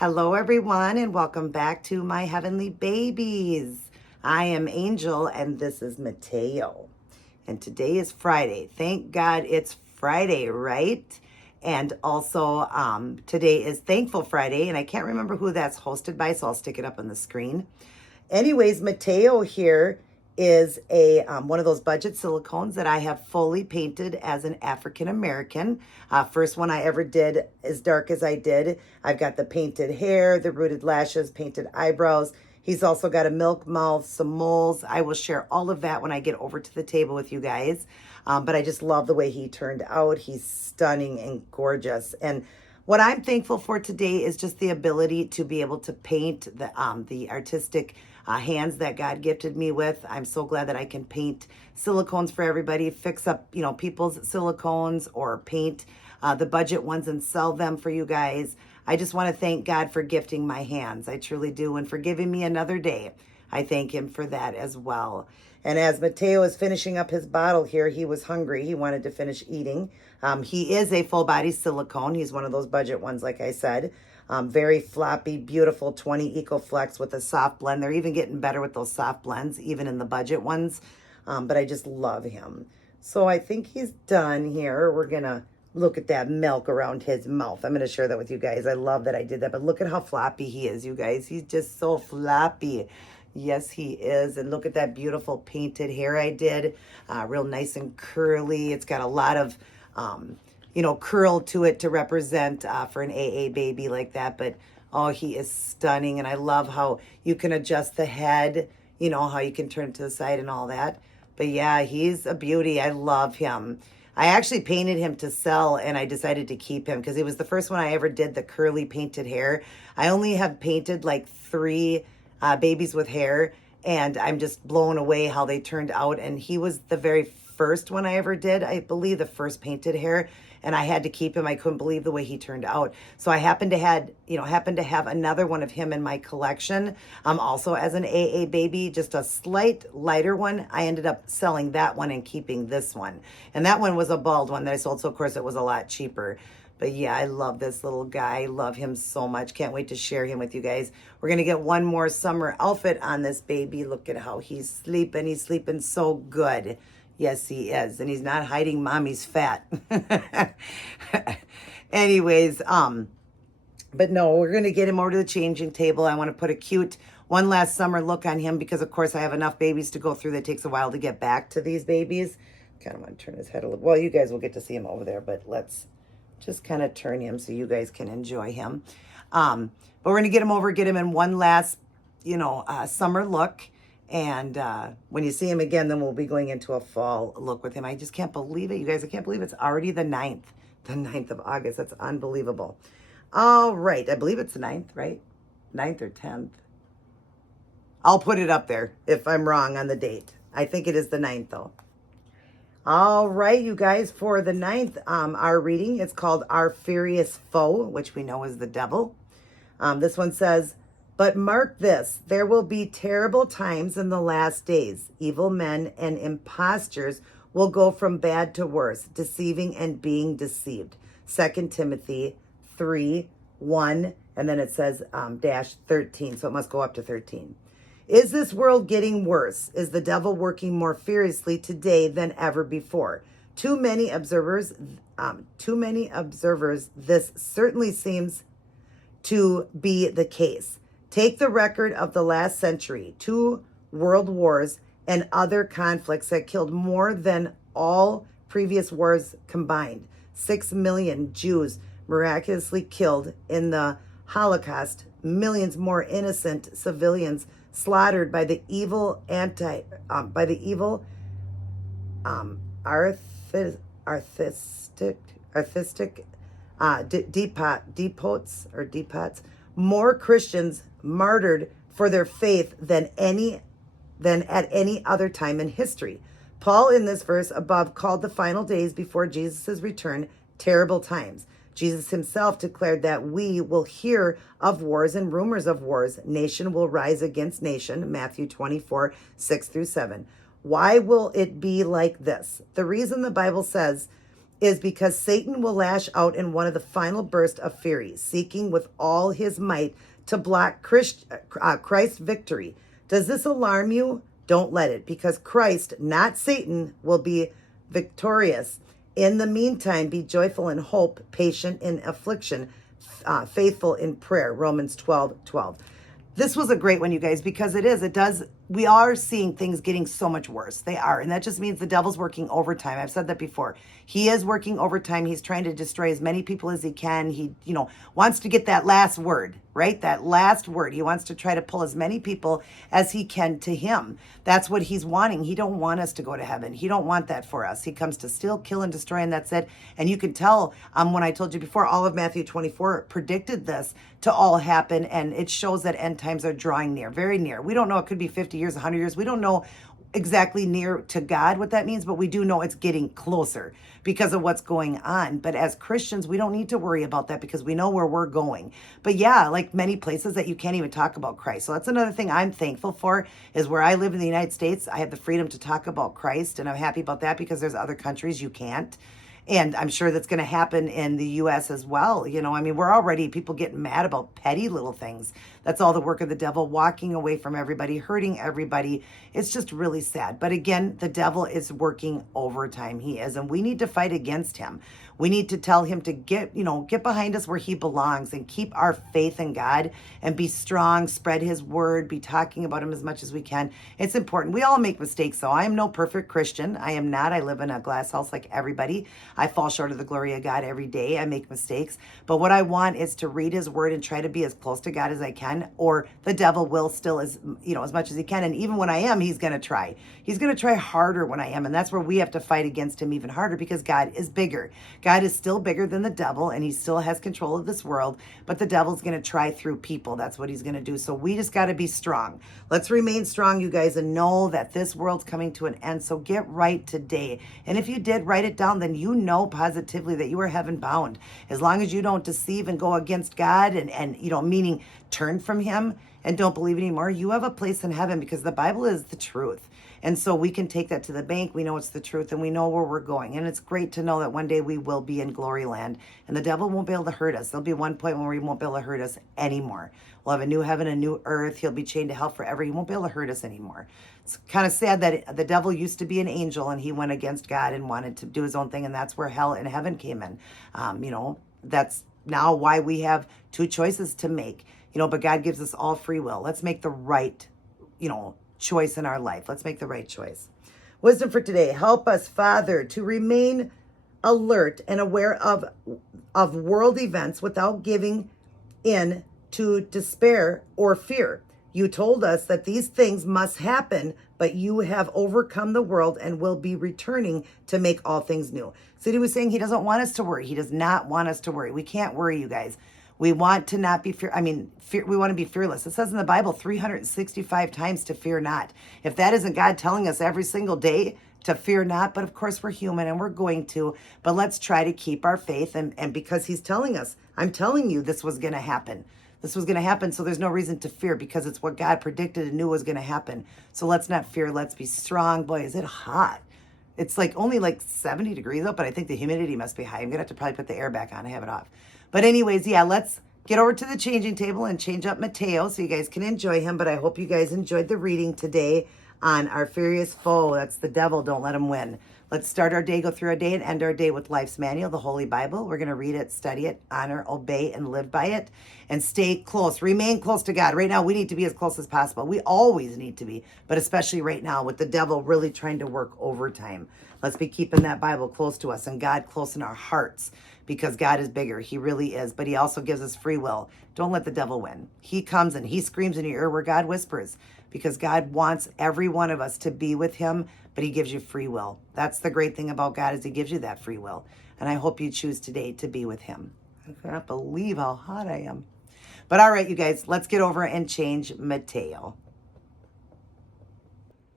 Hello, everyone, and welcome back to my heavenly babies. I am Angel, and this is Mateo. And today is Friday. Thank God it's Friday, right? And also, today is Thankful Friday, and I can't remember who that's hosted by, so I'll stick it up on the screen. Anyways, Mateo here is a one of those budget silicones that I have fully painted as an African American. First one I ever did as dark as I did. I've got the painted hair, the rooted lashes, painted eyebrows. He's also got a milk mouth, some moles. I will share all of that when I get over to the table with you guys. But I just love the way he turned out. He's stunning and gorgeous. And what I'm thankful for today is just the ability to be able to paint the artistic hands that God gifted me with. I'm so glad that I can paint silicones for everybody, fix up, people's silicones, or paint the budget ones and sell them for you guys. I just want to thank God for gifting my hands. I truly do. And for giving me another day. I thank him for that as well. And as Mateo is finishing up his bottle here, he was hungry. He wanted to finish eating. He is a full body silicone. He's one of those budget ones, like I said. Very floppy, beautiful 20 EcoFlex with a soft blend. They're even getting better with those soft blends, even in the budget ones. But I just love him. So I think he's done here. We're going to look at that milk around his mouth. I'm going to share that with you guys. I love that I did that. But look at how floppy he is, you guys. He's just so floppy. Yes, he is. And look at that beautiful painted hair I did. Real nice and curly. It's got a lot of, curl to it to represent for an AA baby like that. But, oh, he is stunning. And I love how you can adjust the head, how you can turn it to the side and all that. But, yeah, he's a beauty. I love him. I actually painted him to sell, and I decided to keep him because he was the first one I ever did the curly painted hair. I only have painted like 3 babies with hair, and I'm just blown away how they turned out. And he was the very first one I ever did, I believe, the first painted hair, and I had to keep him. I couldn't believe the way he turned out. So I happened to have another one of him in my collection, also as an AA baby, just a slight lighter one. I ended up selling that one and keeping this one, and that one was a bald one that I sold. So of course it was a lot cheaper. But yeah, I love this little guy. Love him so much. Can't wait to share him with you guys. We're going to get one more summer outfit on this baby. Look at how he's sleeping. He's sleeping so good. Yes, he is. And he's not hiding mommy's fat. Anyways, but no, we're going to get him over to the changing table. I want to put a cute one last summer look on him because, of course, I have enough babies to go through. That takes a while to get back to these babies. Kind of want to turn his head a little. Well, you guys will get to see him over there, but let's just kind of turn him so you guys can enjoy him. But we're going to get him in one last, summer look. And when you see him again, then we'll be going into a fall look with him. I just can't believe it, you guys. I can't believe it's already the 9th of August. That's unbelievable. All right. I believe it's the 9th, right? 9th or 10th. I'll put it up there if I'm wrong on the date. I think it is the 9th, though. All right, you guys, for the 9th, our reading, it's called Our Furious Foe, which we know is the devil. This one says, "But mark this, there will be terrible times in the last days. Evil men and impostors will go from bad to worse, deceiving and being deceived." 2 Timothy 3:1, and then it says dash 13, so it must go up to 13. "Is this world getting worse? Is the devil working more furiously today than ever before? Too many observers, this certainly seems to be the case. Take the record of the last century, 2 world wars and other conflicts that killed more than all previous wars combined. 6 million Jews miraculously killed in the Holocaust, millions more innocent civilians slaughtered by the evil depots, more Christians martyred for their faith than at any other time in history. Paul, in this verse above, called the final days before Jesus' return terrible times. Jesus himself declared that we will hear of wars and rumors of wars. Nation will rise against nation, Matthew 24, 6 through 7. Why will it be like this? The reason the Bible says is because Satan will lash out in one of the final bursts of fury, seeking with all his might to block Christ's victory. Does this alarm you? Don't let it, because Christ, not Satan, will be victorious. In the meantime, be joyful in hope, patient in affliction, faithful in prayer. Romans 12:12. This was a great one, you guys, because we are seeing things getting so much worse. They are. And that just means the devil's working overtime. I've said that before. He is working overtime. He's trying to destroy as many people as he can. He, wants to get that last word, right? That last word. He wants to try to pull as many people as he can to him. That's what he's wanting. He don't want us to go to heaven. He don't want that for us. He comes to steal, kill, and destroy, and that's it. And you can tell when I told you before, all of Matthew 24 predicted this to all happen, and it shows that end times are drawing near, very near. We don't know. It could be 50 years, 100 years. We don't know exactly near to God what that means, but we do know it's getting closer because of what's going on. But as Christians, we don't need to worry about that because we know where we're going. But yeah, like many places that you can't even talk about Christ. So that's another thing I'm thankful for, is where I live in the United States, I have the freedom to talk about Christ, and I'm happy about that because there's other countries you can't. And I'm sure that's going to happen in the U.S. as well. We're already people getting mad about petty little things. That's all the work of the devil, walking away from everybody, hurting everybody. It's just really sad. But again, the devil is working overtime. He is. And we need to fight against him. We need to tell him to get behind us where he belongs and keep our faith in God and be strong, spread his word, be talking about him as much as we can. It's important. We all make mistakes, though. I am no perfect Christian. I am not. I live in a glass house like everybody. I fall short of the glory of God every day. I make mistakes. But what I want is to read his word and try to be as close to God as I can, or the devil will still as much as he can. And even when I am, he's going to try. He's going to try harder when I am. And that's where we have to fight against him even harder, because God is bigger. God is still bigger than the devil, and he still has control of this world, but the devil's going to try through people. That's what he's going to do. So we just got to be strong. Let's remain strong, you guys, and know that this world's coming to an end. So get right today. And if you did write it down, then you know positively that you are heaven bound. As long as you don't deceive and go against God and meaning turn from him and don't believe anymore, you have a place in heaven, because the Bible is the truth. And so we can take that to the bank. We know it's the truth, and we know where we're going. And it's great to know that one day we will be in glory land, and the devil won't be able to hurt us. There'll be one point where he won't be able to hurt us anymore. We'll have a new heaven, a new earth. He'll be chained to hell forever. He won't be able to hurt us anymore. It's kind of sad that the devil used to be an angel, and he went against God and wanted to do his own thing, and that's where hell and heaven came in. That's now why we have two choices to make. But God gives us all free will. Let's make the right, choice in our life. Let's make the right choice. Wisdom for today. Help us, Father, to remain alert and aware of world events without giving in to despair or fear. You told us that these things must happen, but you have overcome the world and will be returning to make all things new. So he was saying he doesn't want us to worry. He does not want us to worry. We can't worry, you guys. We want to not be we want to be fearless. It says in the Bible 365 times to fear not. If that isn't God telling us every single day to fear not, but of course we're human and we're going to, but let's try to keep our faith. And because he's telling us, I'm telling you, this was going to happen. This was going to happen, so there's no reason to fear, because it's what God predicted and knew was going to happen. So let's not fear. Let's be strong. Boy, is it hot. It's only 70 degrees up, but I think the humidity must be high. I'm going to have to probably put the air back on. I have it off. But anyways, yeah, let's get over to the changing table and change up Mateo so you guys can enjoy him. But I hope you guys enjoyed the reading today on our furious foe. That's the devil. Don't let him win. Let's start our day, go through our day, and end our day with Life's Manual, the Holy Bible. We're going to read it, study it, honor, obey, and live by it, and stay close. Remain close to God. Right now, we need to be as close as possible. We always need to be, but especially right now with the devil really trying to work overtime. Let's be keeping that Bible close to us and God close in our hearts, because God is bigger. He really is, but he also gives us free will. Don't let the devil win. He comes and he screams in your ear where God whispers, because God wants every one of us to be with him, but he gives you free will. That's the great thing about God, is he gives you that free will. And I hope you choose today to be with him. I cannot believe how hot I am. But all right, you guys, let's get over and change Mateo.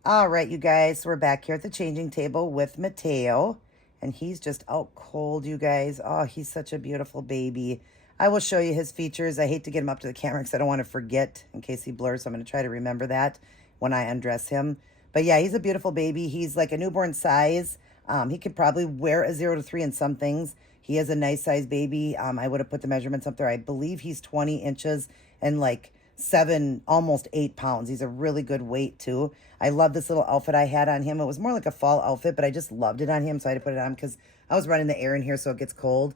All right, you guys, we're back here at the changing table with Mateo. And he's just out cold, you guys. Oh, he's such a beautiful baby. I will show you his features. I hate to get him up to the camera because I don't want to forget in case he blurs. So I'm going to try to remember that when I undress him. But yeah, he's a beautiful baby. He's like a newborn size. He could probably wear a 0 to 3 in some things. He is a nice size baby. I would have put the measurements up there. I believe he's 20 inches and like 7, almost 8 pounds. He's a really good weight too. I love this little outfit I had on him. It was more like a fall outfit, but I just loved it on him, so I had to put it on because I was running the air in here so it gets cold.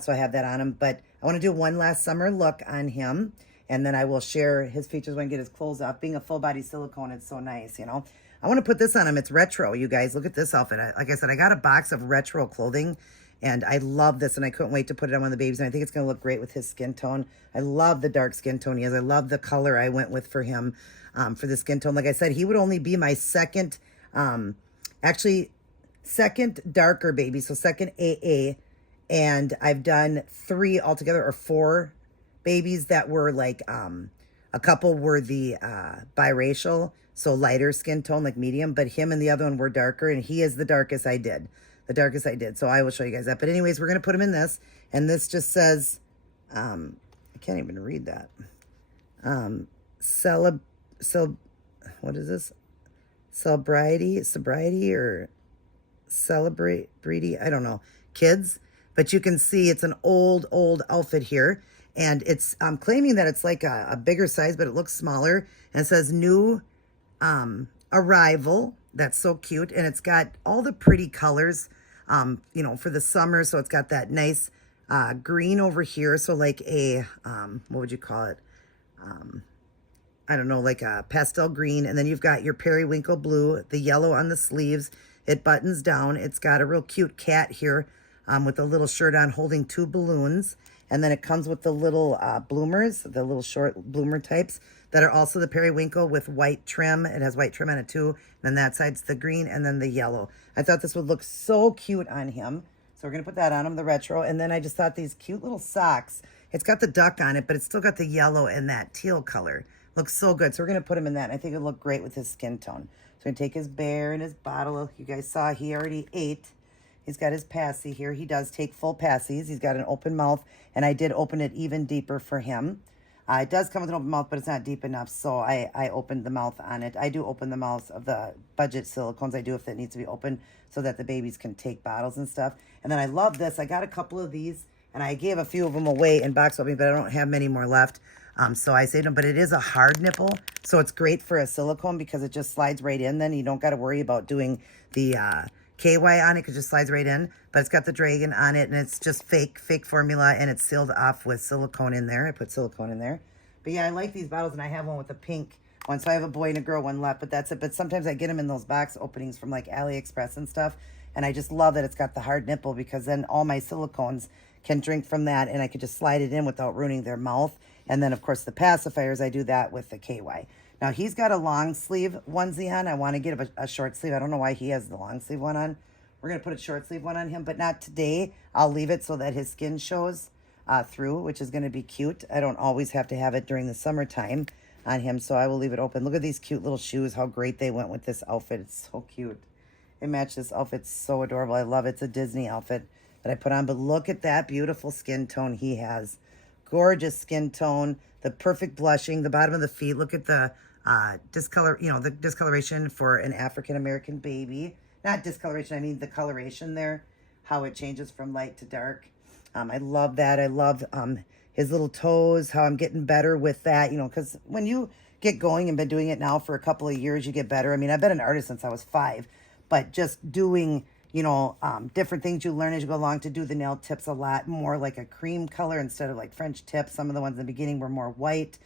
So I have that on him. But I want to do one last summer look on him, and then I will share his features when I get his clothes off. Being a full body silicone, it's so nice, you know. I want to put this on him. It's retro, you guys. Look at this outfit. Like I said, I got a box of retro clothing, and I love this, and I couldn't wait to put it on one of the babies, and I think it's going to look great with his skin tone. I love the dark skin tone he has. I love the color I went with for him for the skin tone. Like I said, he would only be my second, second darker baby, so second AA, and I've done 3 altogether, or 4 babies that were like, a couple were the biracial, so lighter skin tone, like medium, but him and the other one were darker, and he is the darkest I did. The darkest I did. So I will show you guys that. But anyways, we're going to put him in this, and this just says, I can't even read that. What is this? Sobriety, or celebrity, I don't know, kids. But you can see it's an old outfit here. And it's claiming that it's like a bigger size, but it looks smaller. And it says new arrival. That's so cute. And it's got all the pretty colors, you know, for the summer. So it's got that nice green over here. So like a, what would you call it? I don't know, like a pastel green. And then you've got your periwinkle blue, the yellow on the sleeves. It buttons down. It's got a real cute cat here with a little shirt on holding 2 balloons. And then it comes with the little bloomers, the little short bloomer types that are also the periwinkle with white trim. It has white trim on it too. And then that side's the green and then the yellow. I thought this would look so cute on him. So we're going to put that on him, the retro. And then I just thought these cute little socks. It's got the duck on it, but it's still got the yellow and that teal color. Looks so good. So we're going to put him in that. And I think it'll look great with his skin tone. So we're going to take his bear and his bottle. You guys saw he already ate. He's got his passy here. He does take full passies. He's got an open mouth, and I did open it even deeper for him. It does come with an open mouth, but it's not deep enough, so I opened the mouth on it. I do open the mouths of the budget silicones. I do if it needs to be open so that the babies can take bottles and stuff. And then I love this. I got a couple of these, and I gave a few of them away in box opening, but I don't have many more left. So I saved them, but it is a hard nipple, so it's great for a silicone because it just slides right in. Then you don't got to worry about doing the KY on it because it just slides right in, but it's got the dragon on it, and it's just fake formula, and it's sealed off with silicone in there. I put silicone in there. But yeah, I like these bottles, and I have one with a pink one, so I have a boy and a girl one left, but that's it. But sometimes I get them in those box openings from like AliExpress and stuff, and I just love that it's got the hard nipple because then all my silicones can drink from that, and I could just slide it in without ruining their mouth. And then, of course, the pacifiers, I do that with the KY. Now, he's got a long sleeve onesie on. I want to get a short sleeve. I don't know why he has the long sleeve one on. We're going to put a short sleeve one on him, but not today. I'll leave it so that his skin shows through, which is going to be cute. I don't always have to have it during the summertime on him, so I will leave it open. Look at these cute little shoes, how great they went with this outfit. It's so cute. It matched this outfit so adorable. I love it. It's a Disney outfit that I put on, but look at that beautiful skin tone he has. Gorgeous skin tone, the perfect blushing, the bottom of the feet. Look at the the discoloration for an African-American baby. Not discoloration, I mean the coloration there, how it changes from light to dark. I love that. I love his little toes, how I'm getting better with that, you know, because when you get going and been doing it now for a couple of years, you get better. I mean, I've been an artist since I was 5, but just doing, you know, different things you learn as you go along to do the nail tips a lot more like a cream color instead of like French tips. Some of the ones in the beginning were more white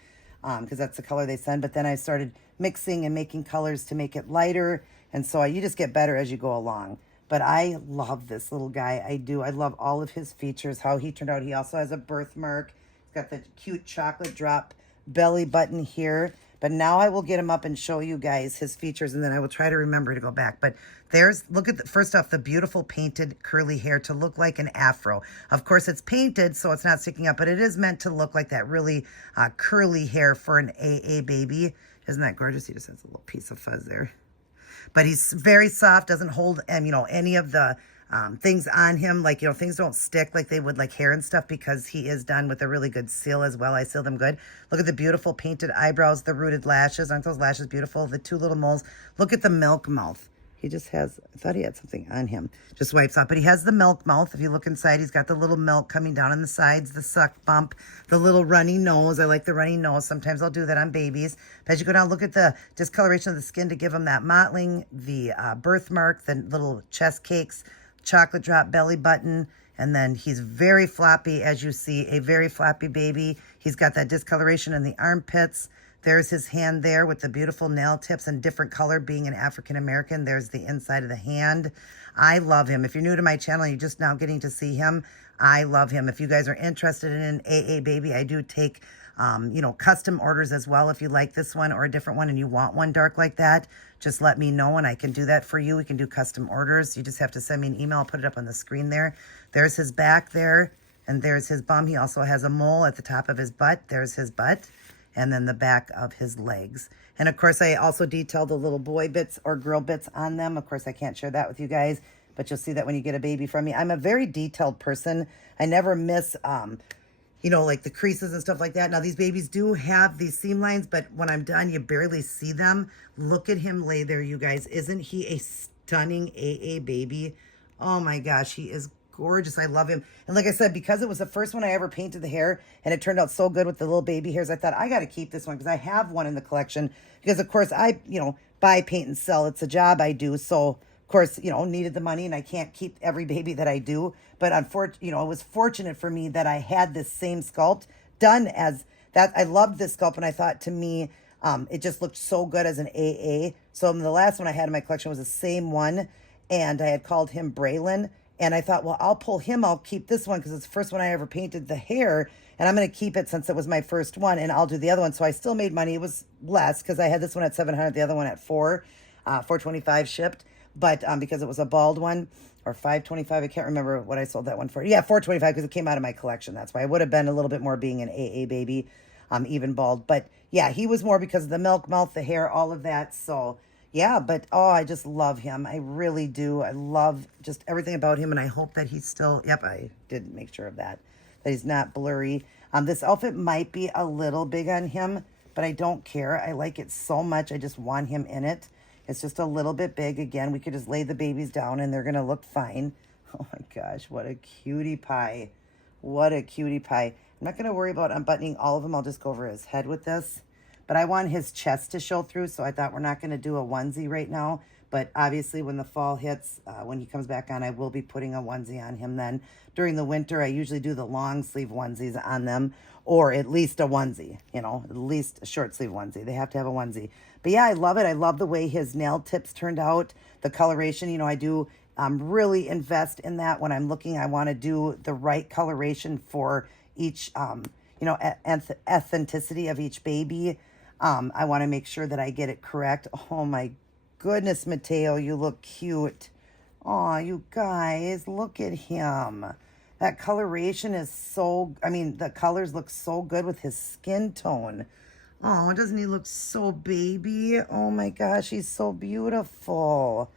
because that's the color they send. But then I started mixing and making colors to make it lighter. And so you just get better as you go along. But I love this little guy. I do. I love all of his features, how he turned out. He also has a birthmark. He's got the cute chocolate drop belly button here. But now I will get him up and show you guys his features, and then I will try to remember to go back. But look at, first off, the beautiful painted curly hair to look like an afro. Of course, it's painted, so it's not sticking up, but it is meant to look like that really curly hair for an AA baby. Isn't that gorgeous? He just has a little piece of fuzz there. But he's very soft, doesn't hold, any of the things on him. Like, things don't stick like they would like hair and stuff because he is done with a really good seal as well. I seal them good. Look at the beautiful painted eyebrows, the rooted lashes. Aren't those lashes beautiful? The 2 little moles. Look at the milk mouth. He just has, I thought he had something on him. Just wipes off. But he has the milk mouth. If you look inside, he's got the little milk coming down on the sides, the suck bump, the little runny nose. I like the runny nose. Sometimes I'll do that on babies. But as you go down, look at the discoloration of the skin to give him that mottling, the birthmark, the little chest cakes, chocolate drop belly button. And then he's very floppy, as you see, a very floppy baby. He's got that discoloration in the armpits. There's his hand there with the beautiful nail tips and different color being an African-American. There's the inside of the hand. I love him. If you're new to my channel, you're just now getting to see him. I love him. If you guys are interested in an AA baby, I do take, custom orders as well. If you like this one or a different one and you want one dark like that, just let me know and I can do that for you. We can do custom orders. You just have to send me an email. I'll put it up on the screen there. There's his back there and there's his bum. He also has a mole at the top of his butt. There's his butt. And then the back of his legs. And of course, I also detailed the little boy bits or girl bits on them. Of course, I can't share that with you guys, but you'll see that when you get a baby from me. I'm a very detailed person. I never miss, like the creases and stuff like that. Now, these babies do have these seam lines, but when I'm done, you barely see them. Look at him lay there, you guys. Isn't he a stunning AA baby? Oh my gosh, he is gorgeous. I love him. And like I said, because it was the first one I ever painted the hair and it turned out so good with the little baby hairs, I thought I got to keep this one because I have one in the collection because of course I, buy, paint and sell. It's a job I do. So of course, needed the money and I can't keep every baby that I do. But unfortunately, it was fortunate for me that I had this same sculpt done as that. I loved this sculpt and I thought to me, it just looked so good as an AA. So the last one I had in my collection was the same one and I had called him Braylon. And I thought, well, I'll pull him. I'll keep this one because it's the first one I ever painted the hair. And I'm going to keep it since it was my first one. And I'll do the other one. So I still made money. It was less because I had this one at $700, the other one at $425 shipped. But because it was a bald one or $525, I can't remember what I sold that one for. Yeah, $425 because it came out of my collection. That's why I would have been a little bit more being an AA baby, even bald. But yeah, he was more because of the milk mouth, the hair, all of that. So yeah, but I just love him. I really do. I love just everything about him, and I hope that he's still, I did make sure of that he's not blurry. This outfit might be a little big on him, but I don't care. I like it so much. I just want him in it. It's just a little bit big. Again, we could just lay the babies down, and they're going to look fine. Oh, my gosh. What a cutie pie. What a cutie pie. I'm not going to worry about unbuttoning all of them. I'll just go over his head with this. But I want his chest to show through, so I thought we're not going to do a onesie right now. But obviously when the fall hits, when he comes back on, I will be putting a onesie on him then. During the winter, I usually do the long sleeve onesies on them, or at least a onesie, at least a short sleeve onesie. They have to have a onesie. But yeah, I love it. I love the way his nail tips turned out, the coloration. I do really invest in that when I'm looking. I want to do the right coloration for each, authenticity of each baby. I want to make sure that I get it correct. Oh my goodness, Mateo, you look cute. Oh, you guys, look at him. That coloration is the colors look so good with his skin tone. Oh, doesn't he look so baby? Oh my gosh, he's so beautiful.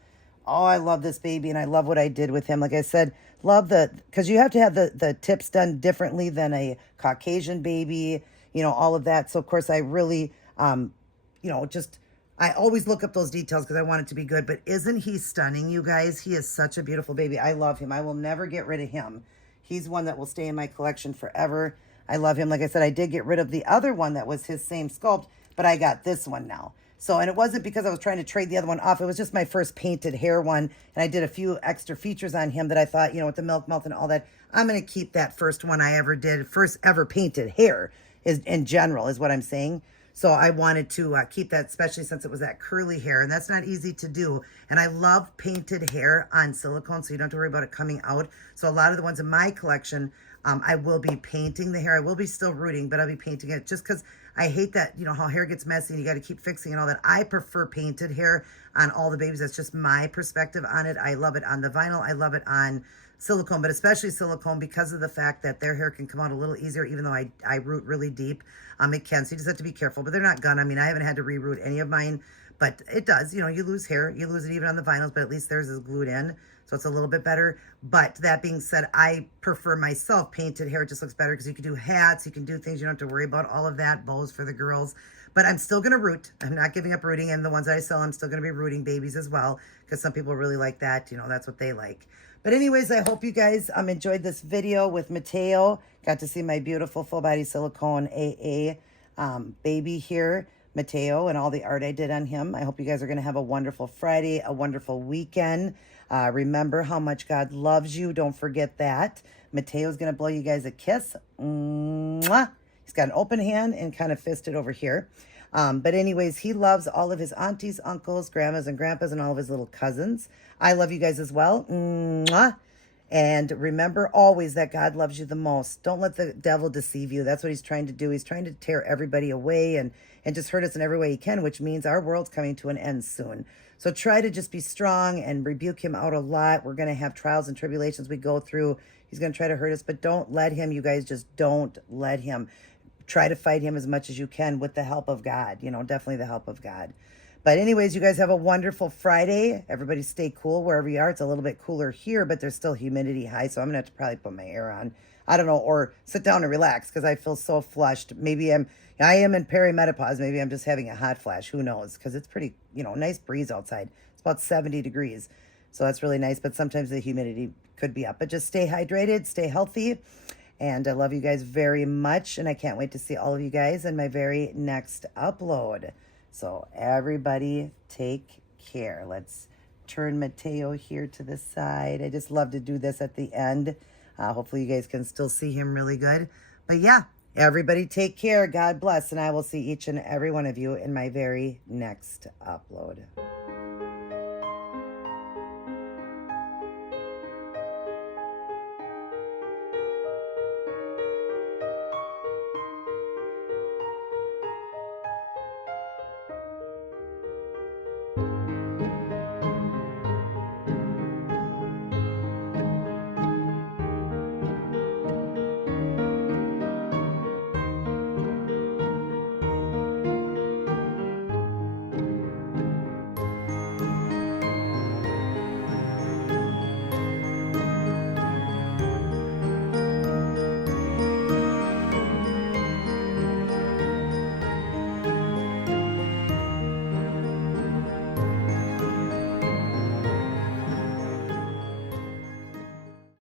Oh, I love this baby and I love what I did with him. Like I said, because you have to have the tips done differently than a Caucasian baby, all of that. So of course I really, I always look up those details because I want it to be good. But isn't he stunning, you guys? He is such a beautiful baby. I love him. I will never get rid of him. He's one that will stay in my collection forever. I love him. Like I said, I did get rid of the other one that was his same sculpt, but I got this one now. So, and it wasn't because I was trying to trade the other one off. It was just my first painted hair one. And I did a few extra features on him that I thought, with the milk mouth and all that, I'm going to keep that first one I ever did, first ever painted hair is in general is what I'm saying. So I wanted to keep that, especially since it was that curly hair. And that's not easy to do. And I love painted hair on silicone, so you don't have to worry about it coming out. So a lot of the ones in my collection, I will be painting the hair. I will be still rooting, but I'll be painting it just because I hate that, how hair gets messy and you got to keep fixing and all that. I prefer painted hair on all the babies. That's just my perspective on it. I love it on the vinyl. I love it on silicone, but especially silicone because of the fact that their hair can come out a little easier, even though I root really deep. It can, so you just have to be careful, but they're not gonna. I haven't had to re-root any of mine, but it does. You lose hair. You lose it even on the vinyls, but at least theirs is glued in. So it's a little bit better. But that being said, I prefer myself painted hair. It just looks better because you can do hats, you can do things. You don't have to worry about all of that. Bows for the girls. But I'm still going to root. I'm not giving up rooting. And the ones that I sell, I'm still going to be rooting babies as well. Because some people really like that. You know, that's what they like. But anyways, I hope you guys enjoyed this video with Mateo. Got to see my beautiful full body silicone AA baby here, Mateo, and all the art I did on him. I hope you guys are going to have a wonderful Friday, a wonderful weekend. Remember how much God loves you. Don't forget that. Mateo's going to blow you guys a kiss. Mwah. He's got an open hand and kind of fisted over here. But anyways, he loves all of his aunties, uncles, grandmas, and grandpas, and all of his little cousins. I love you guys as well. Mwah. And remember always that God loves you the most. Don't let the devil deceive you. That's what he's trying to do. He's trying to tear everybody away and just hurt us in every way he can, which means our world's coming to an end soon. So try to just be strong and rebuke him out a lot. We're going to have trials and tribulations we go through. He's going to try to hurt us, but don't let him. You guys just don't let him. Try to fight him as much as you can with the help of God. You know, definitely the help of God. But anyways, you guys have a wonderful Friday. Everybody stay cool wherever you are. It's a little bit cooler here, but there's still humidity high, so I'm going to have to probably put my air on. I don't know, or sit down and relax because I feel so flushed. Maybe I am in perimenopause. Maybe I'm just having a hot flash. Who knows? Because it's pretty, nice breeze outside. It's about 70 degrees, so that's really nice. But sometimes the humidity could be up. But just stay hydrated, stay healthy. And I love you guys very much, and I can't wait to see all of you guys in my very next upload. So everybody take care. Let's turn Mateo here to the side. I just love to do this at the end. Hopefully you guys can still see him really good. But yeah, everybody take care. God bless, and I will see each and every one of you in my very next upload.